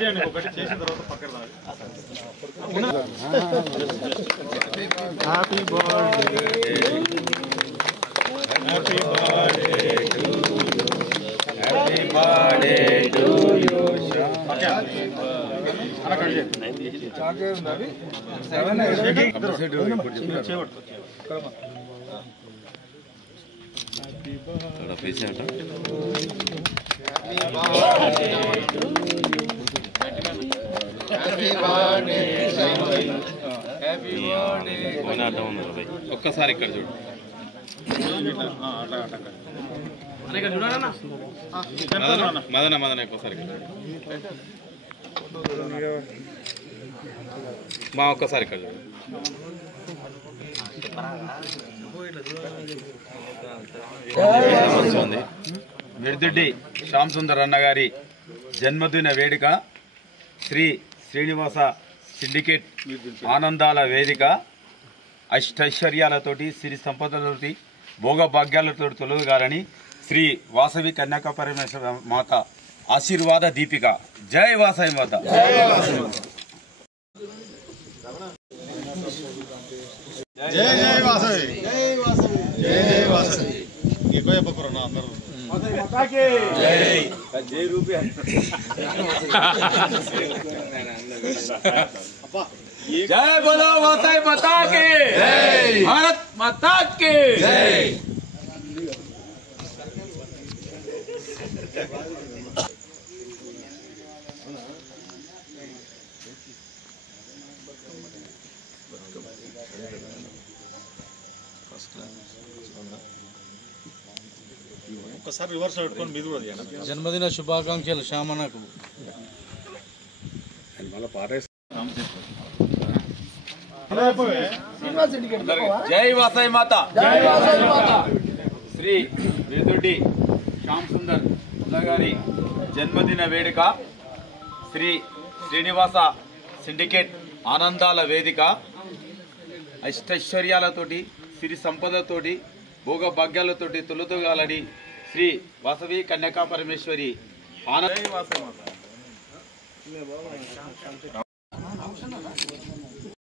చేయండి ఒకటి చేసిన తర్వాత పక్కన happy birthday happy birthday happy birthday to you అలా కట్ చేయండి చాకే ఉండాలి 7 ఇప్పుడు थोड़ा पीछे हटा ఒక్కసారి ఇక్కడ చూడు మదన మదన ఒక్కసారి మా ఒక్కసారి ఇక్కడ చూడు మిర్దుడ్డి శ్యామ్ సుందర్ అన్న గారి జన్మదిన వేడుక శ్రీ శ్రీనివాస సిండికేట్ ఆనందాల వేదిక అష్టైశ్వర్యాలతోటి సిరి సంపదలతోటి భోగభాగ్యాలతో తొలగాలని శ్రీ వాసవి కన్యాక పరమేశ్వర మాత ఆశీర్వాద దీపిక జై వాసవి మాత జై జై వాసవి జై వాసవి జై జై వాసవి ఎక్కువ చెప్పకూడదు అందరూ జై రూపే జై బోలో వాసవి మాతా కి జై భారత్ మాతా కి జై ఒకసారి రివర్స్ పెట్టుకొని మీద కూడా చేయండి జన్మదిన శుభాకాంక్షలు శ్యామన్నకు జై వాసవి మాత జై వాసవి మాత శ్రీ మిర్దుడ్డి శ్యామ్ సుందర్ గారి జన్మదిన వేడుక శ్రీ శ్రీనివాస సిండికేట్ ఆనందాల వేదిక అష్టైశ్వర్యాలతోటి సిరి సంపదతోటి భోగ భాగ్యాలతోటి తొలతూగాలని శ్రీ వాసవి కన్యకా పరమేశ్వరి ఆనంద